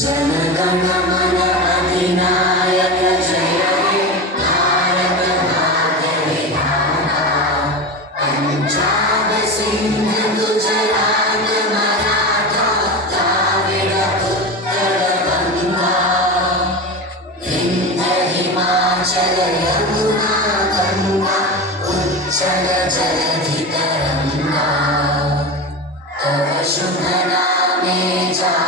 जनगण मन अधिनायक जय हे भारत भाग्य विधाता। पंजाब सिंध गुजरात मराठा द्राविड़ उत्कल गंगा। विंध्य हिमाचल यमुना गंगा उच्चल जलधि तरंगा। तव शुभ नामे जा